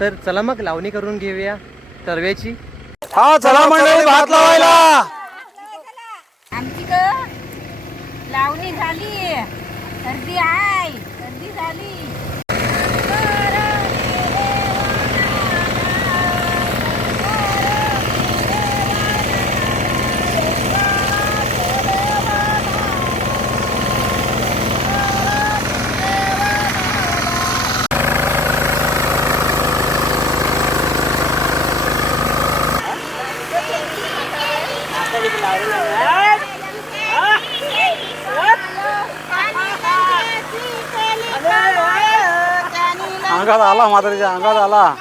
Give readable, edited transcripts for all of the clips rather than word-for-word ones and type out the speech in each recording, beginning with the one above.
तर चला मग लावणी करून घेऊया तरव्याची। हा चला मंडळी भात लावायला। आमची लावणी झाली, सर्दी आहे, सर्दी झाली। अंगात आला, म्हातारीच्या अंगात आला।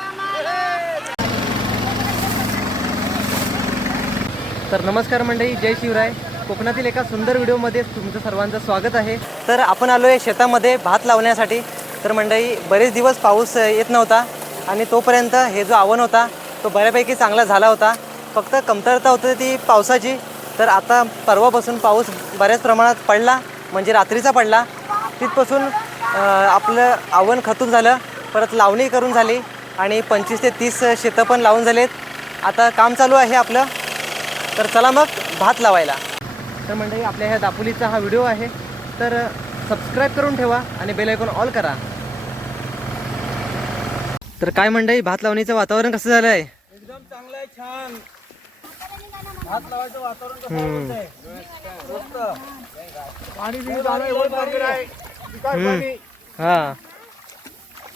तर नमस्कार मंडळी, जय शिवराय। कोकणातील एका सुंदर व्हिडिओमध्ये तुमचं सर्वांचं स्वागत आहे। तर आपण आलो आहे शेतामध्ये भात लावण्यासाठी। तर मंडळी बरेच दिवस पाऊस येत नव्हता आणि तोपर्यंत हे जो आवण होता तो बऱ्यापैकी चांगला झाला होता। फक्त कमतरता होती ती पावसाची। तर आता परवापासून पाऊस बऱ्याच प्रमाणात पडला, म्हणजे रात्रीचा पडला। तिथपासून आपलं आवण खतून झालं, परत लावणी करून झाली आणि 25 ते 30 शेतं पण लावून झालेत। आता काम चालू आहे आपलं। तर चला मग भात लावायला। तर मंडळी आपल्या ह्या दापोलीचा हा व्हिडिओ आहे, तर सबस्क्राईब करून ठेवा आणि बेल आयकॉन ऑल करा। तर काय मंडळी, भात लावणीचं वातावरण कसं झालं आहे? एकदम चांगलं आहे, छान। भात लावायचं वातावरण कसं आहे? मस्त पाणी बी झालंय, वर पाणी आहे, काय पाणी हां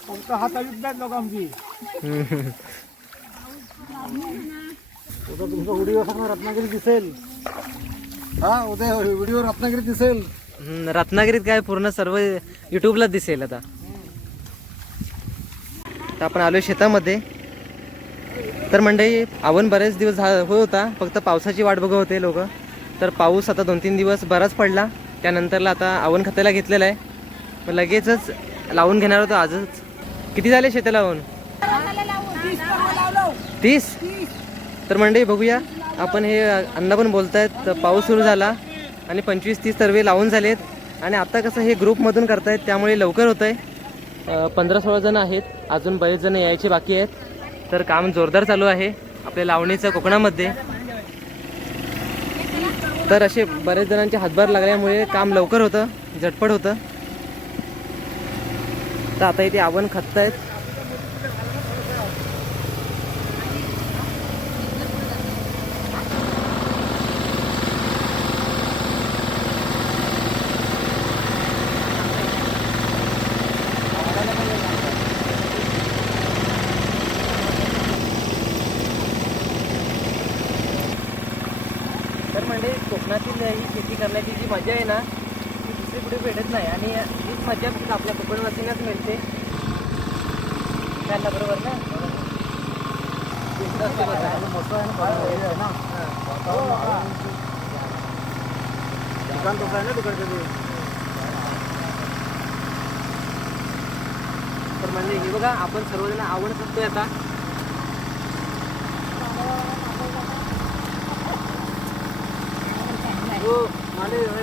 फक्त हाताळीत नाहीत लोक आमची। उद्या तुमचा व्हिडिओ सगळं रत्नागिरी दिसेल। हा उद्या व्हिडिओ रत्नागिरी दिसेल। रत्नागिरीत काय पूर्ण सर्व यूट्यूबला दिसेल आता। तर आपण आलो शेतामध्ये। तर मंडळी आवण बरेच दिवस होत होता, फक्त पावसाची वाट बघत होते लोक। तर पाऊस आता 2-3 दिवस बराच पडला, त्यानंतरला आता आवण खताला घेतलेलं आहे। मग लगेचच लावून घेणार होतो आजच। किती झाले शेतं लावून? 30। तर मंडळी बघूया, आपण हे अण्णा पण बोलतायत पाऊस सुरू झाला आणि 25-30 तरवे लावून झालेत। आणि आता कसं हे ग्रुपमधून करतायत त्यामुळे लवकर होतं आहे। 15-16 जण आहेत, अजून बरेच जण यायचे बाकी आहेत। तर काम जोरदार चालू आहे आपल्या लावणीचं कोकणामध्ये। तर असे बरेच जणांचे हातभार लागल्यामुळे काम लवकर होतं, झटपट होतं। तर आता इथे आवण खततायत। तर म्हणजे कोकणातील ही शेती करण्याची जी मजा आहे ना, ती दुसरी कुठे भेटत नाही आणि हीच मजा फक्त आपल्या कोकणवासींनाच मिळते। त्यांना बरोबर ना? दुकान कसं आहे ना तिकडचं ते। तर म्हणजे हे बघा, आपण सर्वजण आवड करतोय आता।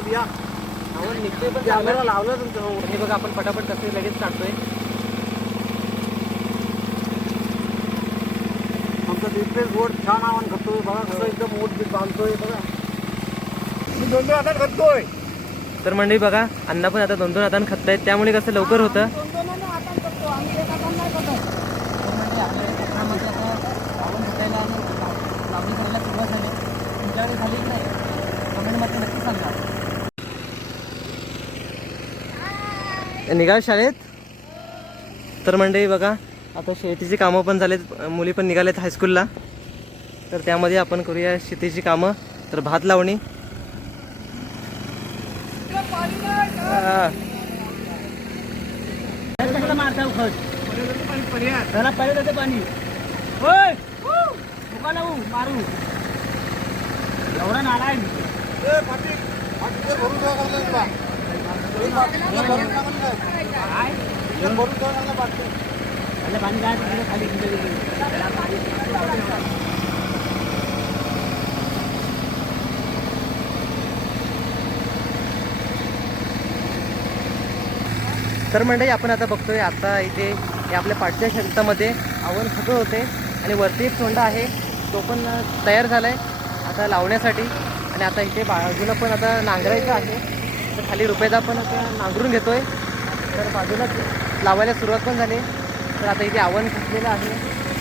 बिया आवड निघतोय पण कॅमेरा लावलं तुमचं। हे बघा, आपण पटापट कसं लगेच काढतोय। आमचं दिसपेस बोर्ड छान आवण करतोय बघा, कसं एकदम मोठ बीट बांधतोय बघा। मी 2-2 हातात करतोय। तर मंडळी बघा, अण्णा पण आता 2-2 हातानं खततायत, त्यामुळे कसं लवकर होतं। निघाल शाळेत? तर मंडळी बघा, आता शेतीची कामं पण झालेत, मुली पण निघालेत हायस्कूलला। तर त्यामध्ये आपण करूया शेतीची कामं। तर भात लावणी। पाणी मारू एवढा नारायण तर मंडळी आपण आता बघतोय, आता इथे आपल्या पाठच्या शेतामध्ये आवण खतं होते आणि वरती एक सोंडा आहे तो पण तयार झाला आहे आता लावण्यासाठी. आणि आता इथे बाजूला पण आता नांगरायचं आहे. तर खाली रुपयाचा पण आता नांगरून घेतो आहे. तर बाजूलाच लावायला सुरुवात पण झाली. तर आता इथे आवण खचलेलं आहे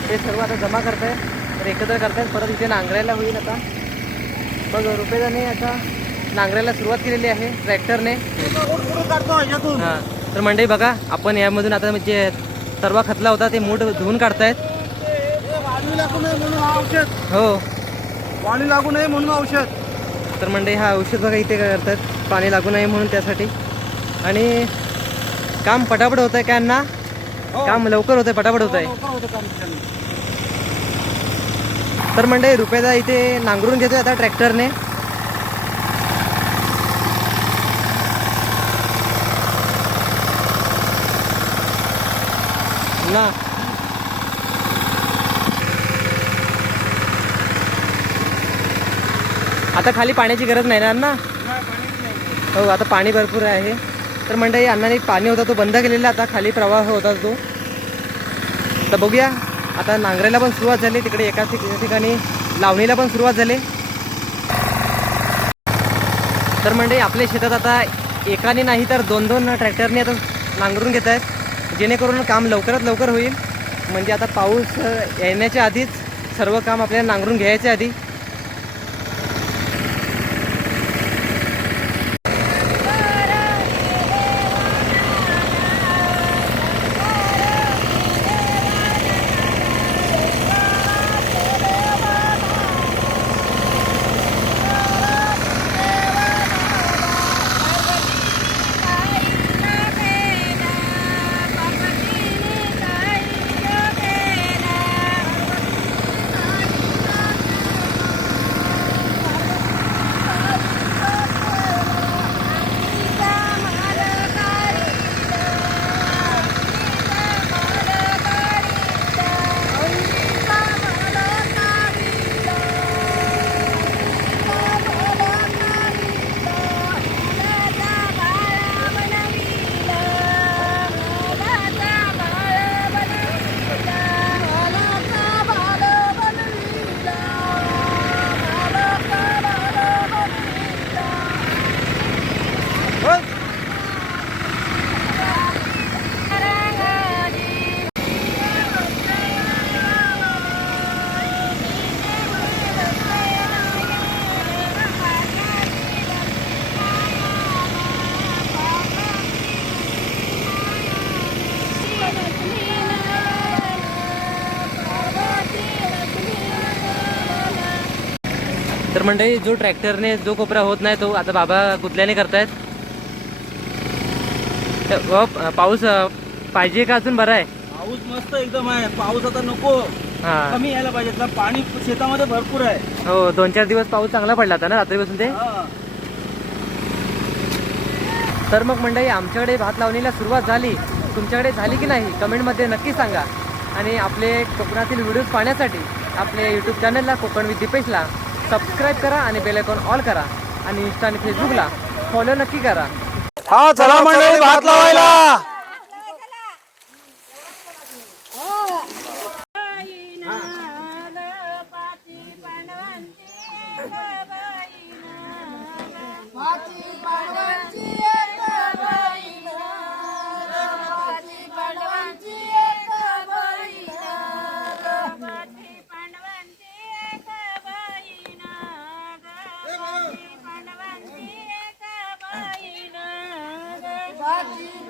ते सर्व आता जमा करत आहे. तर एकत्र करत आहेत परत इथे नांगरायला होईल आता. मग रुपयाने आता नांगरायला सुरुवात केलेली आहे ट्रॅक्टरने. हां तर मंडळी बघा आपण यामधून आता म्हणजे तरवा खतला होता ते मूठ धुवून काढतायत. वाळी लागू नये म्हणून औषध. हो वाळी लागू नये म्हणून औषध. तर मंडळी हा औषध बघा इथे काय करतात पाणी लागू नये म्हणून त्यासाठी. आणि काम पटापट होत आहे काय ना काम लवकर होत आहे पटापट होत आहे. तर मंडळी रुपयाचा इथे नांगरून घेतोय आता ट्रॅक्टरने. ना आता खाली पाण्याची गरज नाही ना. हो आता पाणी भरपूर आहे. तर मंडळी अण्णाने पाणी होता तो बंद केलेला आता खाली प्रवाह होता तो. तर बघूया आता नांगरायला पण सुरुवात झाली तिकडे एका ठिकाणी लावणीला पण सुरुवात झाली. तर मंडळी आपल्या शेतात आता एकाने नाही तर 2-2 ट्रॅक्टरने आता नांगरून घेत आहेत जेणेकरून काम लवकरात लवकर होईल. म्हणजे आता पाऊस येण्याच्या आधीच सर्व काम आपल्याला नांगरून घ्यायच्या आधी. तर मंडळी जो ट्रॅक्टरने जो कोपरा होत नाही तो आता बाबा कुतल्याने करतायत. पाऊस पाहिजे का अजून बरा आहे? पाऊस मस्त एकदम आहे. पाऊस आता नको हा कमी यायला पाहिजे. आता पाणी शेतामध्ये भरपूर आहे. हो 2-4 दिवस पाऊस चांगला पडला होता ना रात्रीपासून ते. हा. तर मग मंडळी आमच्याकडे भात लावणीला सुरुवात झाली. तुमच्याकडे झाली की नाही कमेंटमध्ये नक्की सांगा. आणि आपले कोकणातील व्हिडिओज पाहण्यासाठी आपल्या यूट्यूब चॅनलला कोकण विथ दीपेशला सबस्क्राईब करा आणि बेल आयकॉन ऑल करा. आणि इंस्टा आणि फेसबुकला फॉलो नक्की करा. हा चला मंडळी भात लावायला.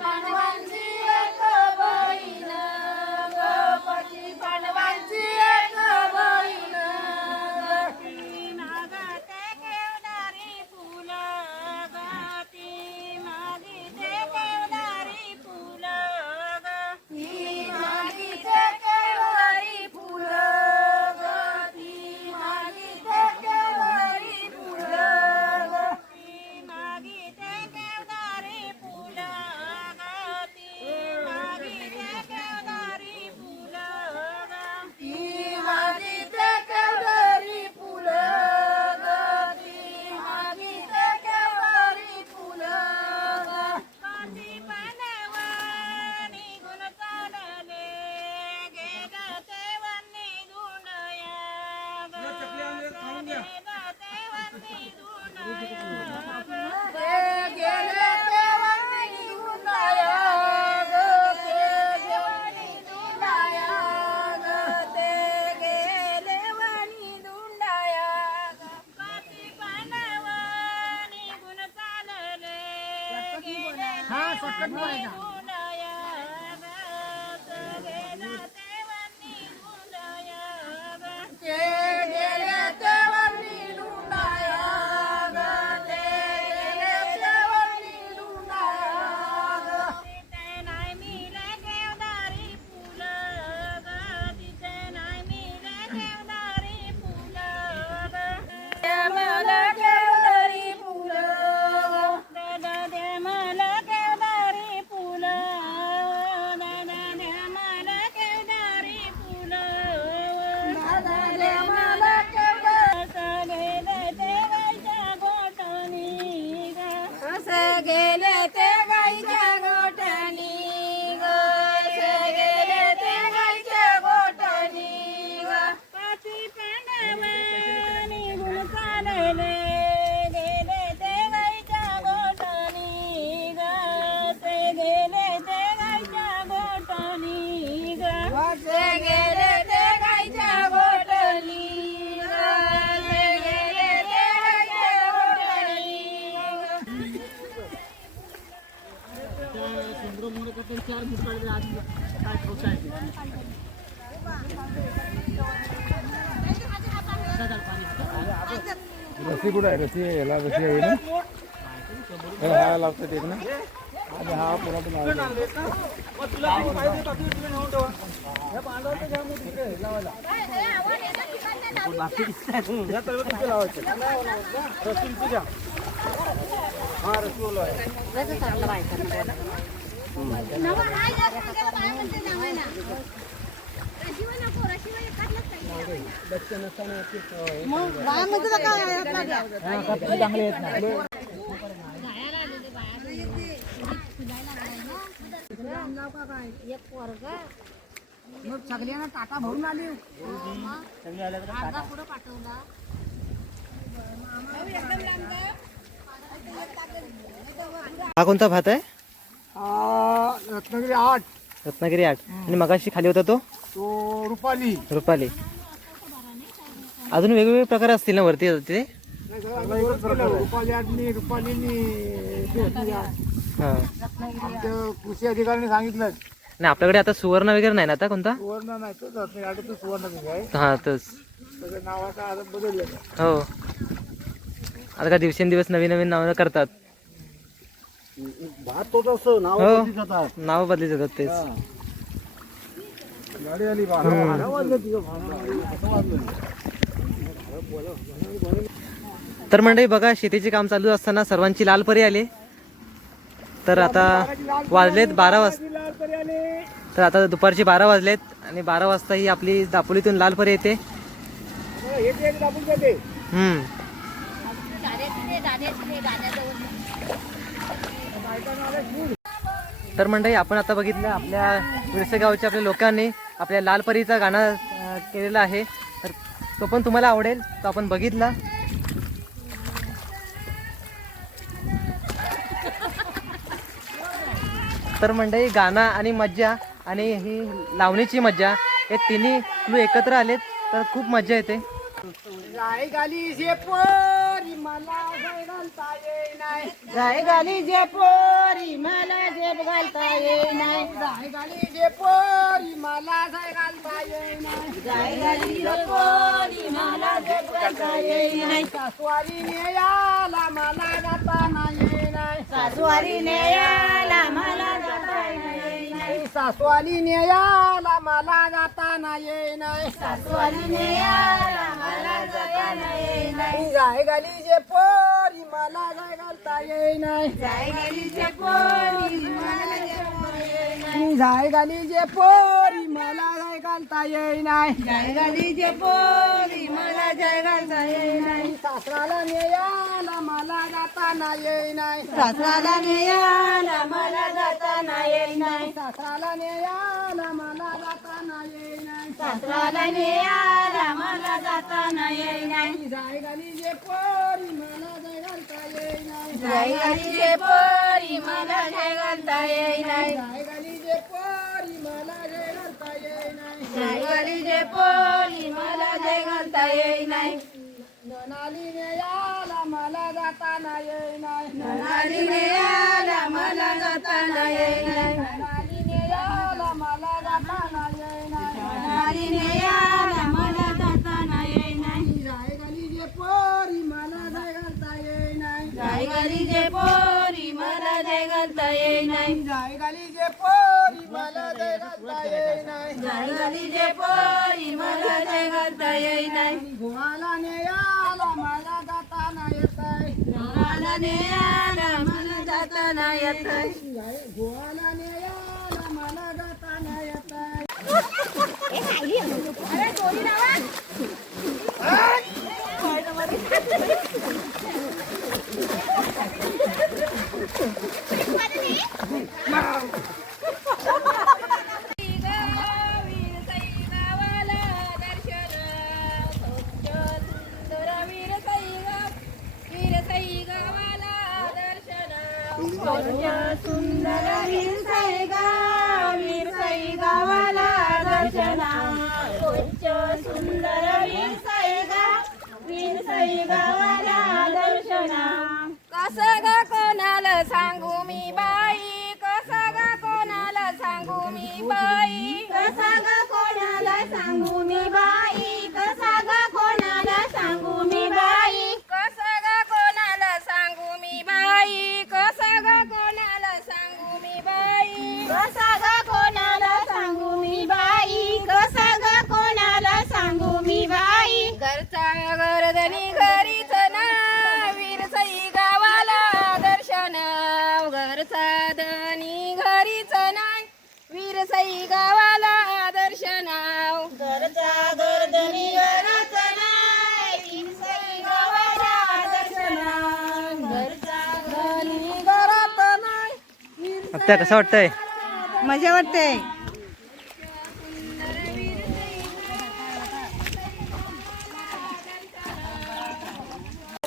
पांडवांची गेले ते गाईच्या गोठणी ग, गेले ते गाईच्या गोठणी ग, पाची पांडव निघून चालले, गेले ते गाईच्या गोठणी ग, गेले ते गाईच्या गोठणी ग, गेले ते गाईच्या गोठणी ग, गेले ते गाईच्या गोठणी रस्सी कुठं आहे? रस्सी याला रस्सी आहे ना, हा लावतात एक ना, आणि हा पुन्हा पण मग सगळ्यांना टाटा भरून आली पुढं पाठवला हा कोणता भात आहे? रत्नागिरी 8, रत्नागिरी 8. आणि मगाशी खाली होता तो तो रुपाली. रुपाली. अजून वेगवेगळे प्रकार असतील ना वरती ते? रुपाली 8 रुपालीनी हा. आमच्या कृषी अधिकाऱ्याने सांगितलं नाही आपल्याकडे आता सुवर्ण वगैरे नाही ना आता कोणता? सुवर्ण नाही तर रत्नागिरी 8 सुवर्ण आहे. हा तस. त्याचं नावाचा आता बदललं. हो आता का दिवसेंदिवस नवीन नवीन नाव करतात. भात तो तसं नाव हो. बदली जातात. नाव बदली जातात तेच. गाडी आली बारा वाजले तिथं तर मंडळी बघा शेतीचे काम चालू असताना सर्वांची लाल परी आली. तर आता वाजलेत 12 वाजता. तर आता दुपारचे 12 वाजलेत आणि 12 वाजता ही आपली दापोलीतून लाल परी येते. तर मंडळी आपण आता बघितलं आपल्या विरसे गावच्या आपल्या लोकांनी आपल्या लाल परीचा गाणं केलेला आहे. तर तो पण तुम्हाला आवडेल. तो आपण बघितला. तर मंडळी गाणं आणि मज्जा आणि ही लावणीची मज्जा हे तिन्ही एकत्र आलेत तर खूप मज्जा येते. गाय गाली जे पोरी मला जेब घालता येई नाही. गाय गाली जे पोरी मला जेब घालता येई नाही. गाय गाली जे पोरी मला जेब घालता येई नाही. गाय गाली जे पोरी मला जेब घालता येई नाही. सासवारी नेयाला मला जाता येई नाही. सासवारी नेयाला मला जाता येई नाही. सासवारी नेयाला मला जाता येई नाही. सासवारी नेयाला मला जाता येई नाही. गाय गाली जे पोरी मला जाय घालता येई नाही. गाय गाली जे पोरी मला जेब येई नाही. गाय गाली जे पोरी मला जाय घालता येई नाही. गाय गाली जे पोरी मला जय घालता येई नाही. सासराला नेयाला मला जाता येई नाही. सासराला नेयाला मला जाता येई नाही. सासराला नेयाला मला जाता येई नाही. सासराला नेयाला मला जाता येई नाही. गाय गाली जे पोरी मला जाय घालता येई नाही. गाय गाली जे पोरी मला जय घालता येई नाही. गाय गाली जे पोरी मला जाय घालता येई नाही. गाय गाली जे पोरी मला जय घालता येई नाही. ननाली नेयाला मला जाताना येईना नालीने याला मला जाताना येईना नालीने याला मला जाताना येईना नालीने याला मला जाताना येईना जाय गलीचे पोरी मला जाय घालता येईना जाय गलीचे पोरी मला जाय घालता येईना जाय गलीचे पोरी मला जाय घालता येईना जाय गलीचे पोरी मला जाय घालता येईना घोळाला नेयाला मला जाताना येताय मला नेयाला मला जाताना येताय घोळाला नेयाला मला जाताना येताय अरे दोरी लावा सुंदर वीर साई गावाला दर्शना सुंदर वीर साई गावाला दर्शना कसं ग कोणाला सांगू मी बाई कसं ग कोणाला सांगू मी बाई कसं ग कोणाला सांगू मी बाई कसं ग कोणाला सांगू मी बाई कसं ग कोणाला सांगू मी बाई कसं ग कोणाला सांगू मी बाई कसं ग कोणाला सांगू मी बाई कसं ग कोणाला सांगू मी बाई घरचा गर्दनी घरीच ना वीर साई गावाला दर्शन घरचा धनी घरीच नाही वीर साई गावाला दर्शन घरचा गर्दनी घरच नाही वीर साई गावाला दर्शन घरचा धनी घरात नाही आत्या कसं वाटतंय? मजा वाटते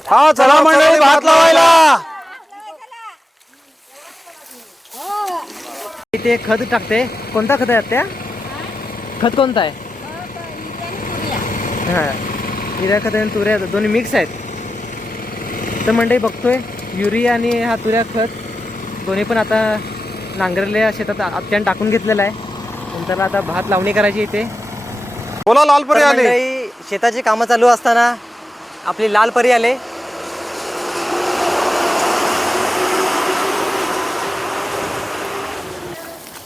हा चला मंडळी भात लावायला. इथे खत टाकते. कोणता खत आहे आत्या? खत कोणता आहे? हा युरिया खत आणि तुऱ्या दोन्ही मिक्स आहेत. तर मंडळी बघतोय युरिया आणि हा तुऱ्या खत दोन्ही पण आता नांगरलेल्या शेतात आत्याने टाकून घेतलेला आहे. नंतर आता भात लावणी करायची इथे. बोला लालपरी तर आली. मंडळी शेताची कामं चालू असताना आपली लाल परी आले.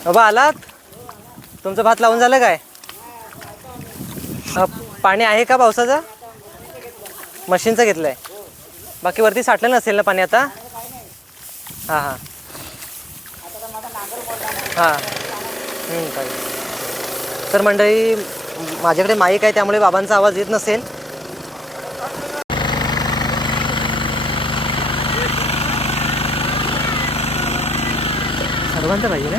बाबा आलात? तुमचं भात लावून झालं काय? पाणी आहे का पावसाचं? मशीनचं घेतलंय. बाकी वरती साठलं नसेल ना पाणी आता? हां हां हां तर मंडळी माझ्याकडे माईक आहे त्यामुळे बाबांचा आवाज येत नसेल. सर्वांचा पाहिजे ना.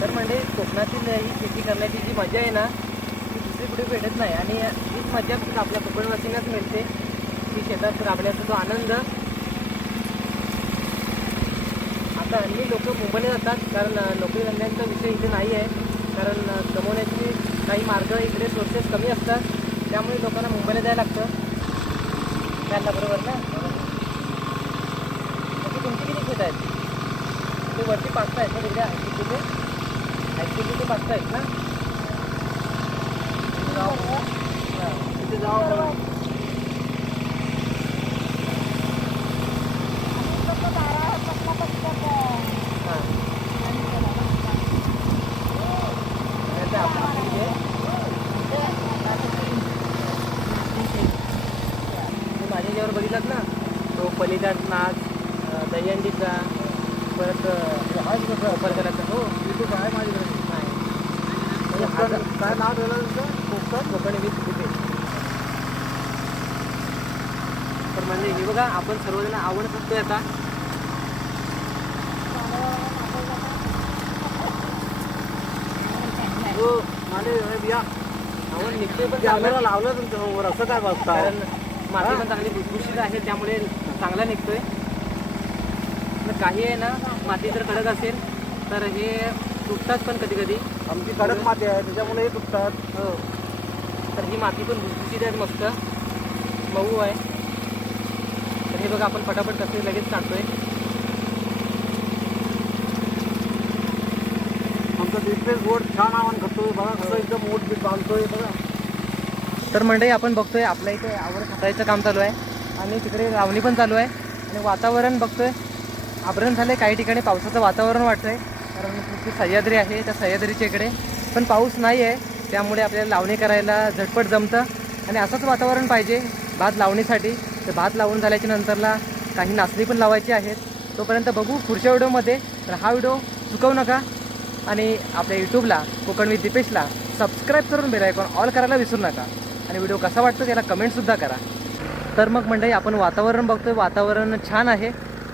तर म्हणजे कोकणातील ही शेती करण्याची जी मजा आहे ना ती दुसरी कुठे भेटत नाही. आणि हीच मजा फक्त आपल्या कोकणवासींनाच मिळते की शेतात राबण्याचा तो आनंद. आता हल्ली लोक मुंबईला जातात कारण नोकरी धंद्यांचा विषय इथे नाही आहे. कारण कमवण्याचे काही मार्ग इकडे सोर्सेस कमी असतात त्यामुळे लोकांना मुंबईला जायला लागतं. त्यांना बरोबर ना. तुमची किती शेत आहेत? ते वरती पाचता आहेत ना तिकडे हायस्कूलचे हायस्कूलचे पाचता आहेत ना. तिथे जाऊ माझ्यावर बघितलात ना तो पलीदार नाच दहीहंडीचा परत परगराचा. हो युट्यूब आहे माझ्याकडे. नाही काय नाव ठेवलं तुमचं? Konkani with buffet. तर म्हणजे हे बघा आपण सर्वजण आवड करतोय आता. हो माने बिया आवड निघतोय पण कॅमेरा लावलं तुमच्या समोर असं काय बघता? कारण माती पण चांगली भुसभुशीत आहे त्यामुळे चांगला निघतोय. काही आहे ना माती जर कडक असेल तर हे तुटतात पण कधी कधी. आमची कडक माती आहे त्याच्यामुळे हे तुटतात. हो तर ही माती पण भुसभुशीत आहे मस्त मऊ आहे. हे बघा आपण फटाफट कसे लगेच काढतोय. आमचा दीपेश गोड छान आव्हान करतोय बघा, कसं एकदम मोठ बीट बांधतोय बघा. तर मंडळी आपण बघतोय आपल्या इथे आवड खतायचं काम चालू आहे आणि तिकडे लावणी पण चालू आहे आणि वातावरण बघतोय आभरण झालं आहे. काही ठिकाणी पावसाचं वातावरण वाटतं आहे कारण ती सह्याद्री आहे, त्या सह्याद्रीच्या इकडे पण पाऊस नाही आहे, त्यामुळे आपल्याला लावणी करायला झटपट जमतं आणि असंच वातावरण पाहिजे भात लावणीसाठी. तर भात लावून झाल्याच्या नंतरला काही नाचणी पण लावायची आहेत. तोपर्यंत बघू पुढच्या व्हिडिओमध्ये. तर हा व्हिडिओ चुकवू नका आणि आपल्या यूट्यूबला कोकण विथ दीपेशला सबस्क्राईब करून बेल आयकॉन ऑल करायला विसरू नका आणि व्हिडिओ कसा वाटतो त्याला कमेंटसुद्धा करा. तर मग मंडळी आपण वातावरण बघतोय, वातावरण छान आहे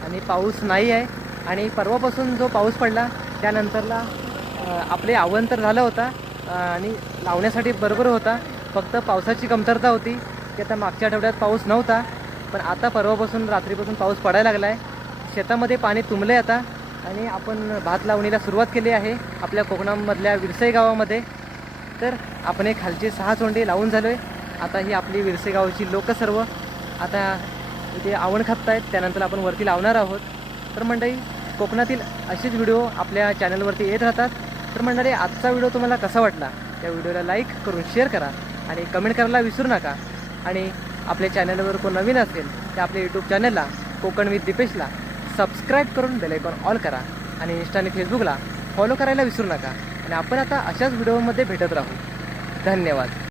आणि पाऊस नाही आहे आणि परवापासून जो पाऊस पडला त्यानंतरला आपले आव्हान तर झालं होता आणि लावण्यासाठी बरोबर होता, फक्त पावसाची कमतरता होती की आता मागच्या आठवड्यात पाऊस नव्हता पण आता परवापासून रात्रीपासून पाऊस पडायला लागला आहे. शेतामध्ये पाणी तुंबलं आहे आता आणि आपण भात लावणीला सुरुवात केली आहे आपल्या कोकणामधल्या विरसई गावामध्ये. तर आपण एक खालची 6 चोंडी लावून झालो आहे. आता ही आपली विरसई गावची लोक सर्व आता इथे आवण खात आहेत, त्यानंतर आपण वरती लावणार आहोत. तर मंडळी कोकणातील असेच व्हिडिओ आपल्या चॅनलवरती येत राहतात. तर मंडळी आजचा व्हिडिओ तुम्हाला कसा वाटला त्या व्हिडिओला लाईक करून शेअर करा आणि कमेंट करायला विसरू नका. आणि आपल्या चॅनलवर कोण नवीन असेल तर आपल्या यूट्यूब चॅनलला कोकण विथ दीपेशला सबस्क्राईब करून बेल आयकॉन ऑल करा आणि इंस्टा आणि फेसबुकला फॉलो करायला विसरू नका. आणि आपण आता अशाच व्हिडिओमध्ये भेटत राहू. धन्यवाद.